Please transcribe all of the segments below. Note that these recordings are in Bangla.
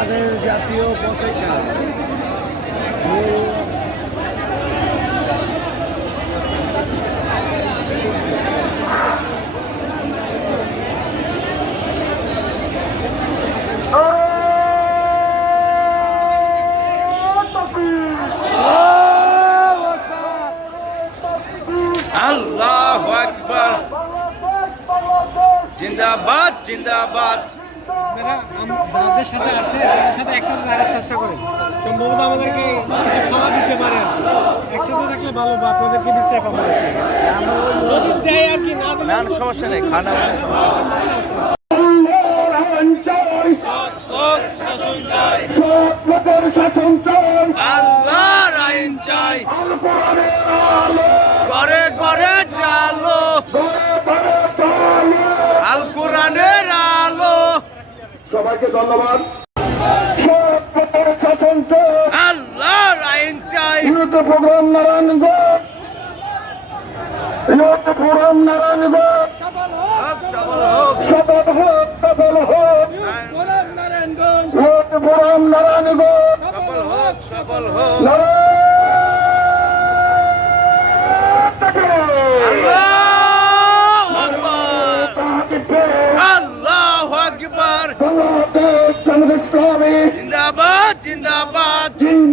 আমাদের জাতীয় পতাকা আল্লাহ আকবার জিন্দাবাদ জিন্দাবাদ। যাদের সাথে আসছে তাদের সাথে একসাথে থাকার চেষ্টা করেন। সম্ভবত আমাদেরকে খাওয়া দিতে পারেন। একসাথে থাকলে ভালো বা আপনাদেরকে বিশ্রাম পাবো। যদি দেয় আর কি না না সমস্যা নেই খানা। আল্লাহর আইন চাই। ঘরে ঘরে চালো সবাইকে ধন্যবাদ। আল্লাহর আইন চাই। প্রোগ্রাম নারায়ণগঞ্জ। প্রোগ্রাম নারায়ণগঞ্জ।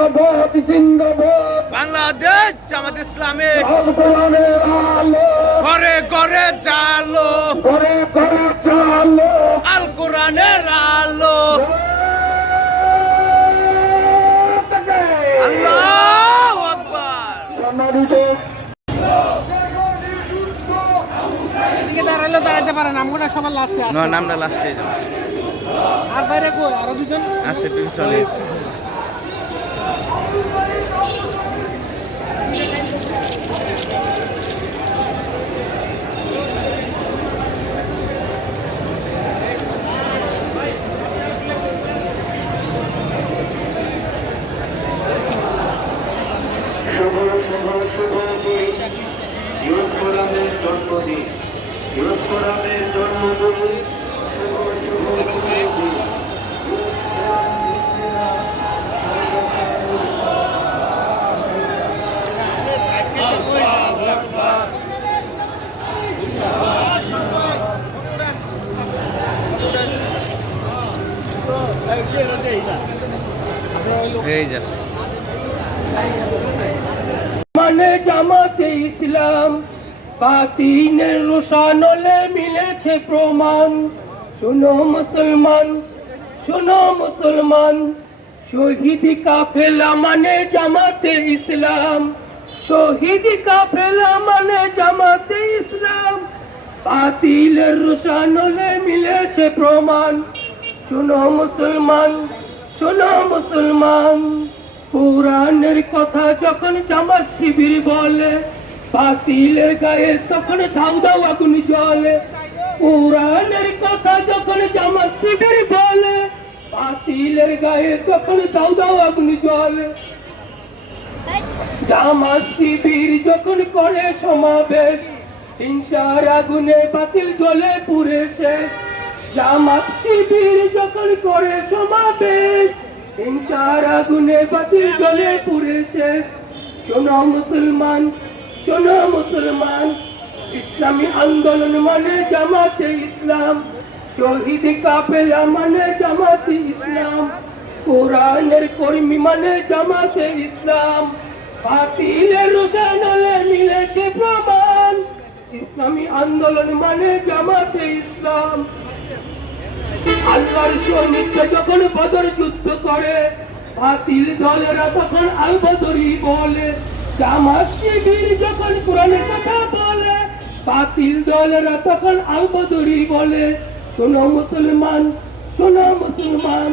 জিন্দাবাদ জিন্দাবাদ। বাংলাদেশ জামাত ইসলামী আল কোরআনের আলো। ঘরে ঘরে চালো ঘরে ঘরে চালো আল কোরআনের আলো। আল্লাহু আকবার। সম্মানিত এদিকে দাঁড়ালে দাঁড়াতে পারেন আমরা সবার লাস্টে নামটা লাস্টে আর বাইরে কই? আরও দুজন? আছে পিছনে। শুভ শুভ শুভ দিন ইউথ ফোরামের জন্মদিন ইউথ জন্মদিন শুভ শুভ শুভ দিন মানে জামাতে ইসলাম বাতিনের রোশানলে মিলেছে প্রমাণ। শুনো মুসলমান শুনো মুসলমান, শহীদ কাফেলা মানে জামাতে ইসলাম। শহীদ কাফেলা মানে জামাতে ইসলাম। বাতিলের রোশানলে মিলেছে প্রমাণ। শুনো মুসলমান শুনো মুসলমান, কোরআনের কথা যখন জামাত শিবির বলে, বাতিলের গায়ে তখন ধাউ ধাউ আগুন জ্বলে। কোরআনের কথা যখন জামাত শিবির বলে, বাতিলের গায়ে তখন ধাউ ধাউ আগুন জ্বলে। জামা শিবির যখন করে সমাবেশ, হিংসার আগুনে বাতিল জলে পুরে শেষ। জামাত শিবির যখন করে সমাবেশ হিংসার আগুনে বাতিল জ্বলে পুরে শেষ। শোনো মুসলমান শোনো মুসলমান, ইসলামী আন্দোলন মানে জামাতে ইসলাম। শহীদ কাফেলা মানে জামাতে ইসলাম। কোরআনের কর্মী মানে জামাতে ইসলাম। বাতিলের রোশানলে মিলেছে প্রমাণ। ইসলামী আন্দোলন মানে জামাতে ইসলাম। আল্লাহর সৈনিকরা যখন বদর যুদ্ধ করে, বাতিল দলেরা তখন আল বদরি বলে যখন কোরআনের কথা বলে, বাতিল দলেরা তখন আল বদরি বলে, শোনো মুসলমান শোনো মুসলমান,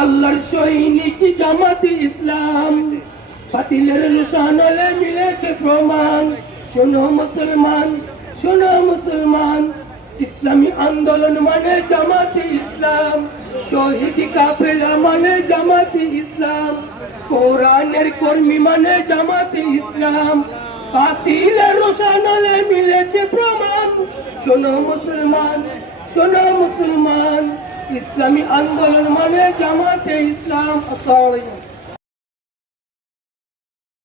আল্লাহর সৈনিক জামাত ইসলাম, বাতিলের রোশানলে মিলেছে প্রমাণ, শোনো মুসলমান শোনো মুসলমান ইসলামী আন্দোলন মানে জামাতি ইসলাম, শহীদ কাফেলা মানে জামাতি ইসলাম, কোরআনের কর্মী মানে জামাতি ইসলাম, বাতিলের রোশানলে মিলেছে প্রমাণ। শোনো মুসলমান শোনো মুসলমান, ইসলামী আন্দোলন মানে জামাতে ইসলাম। আসসালামু আলাইকুম।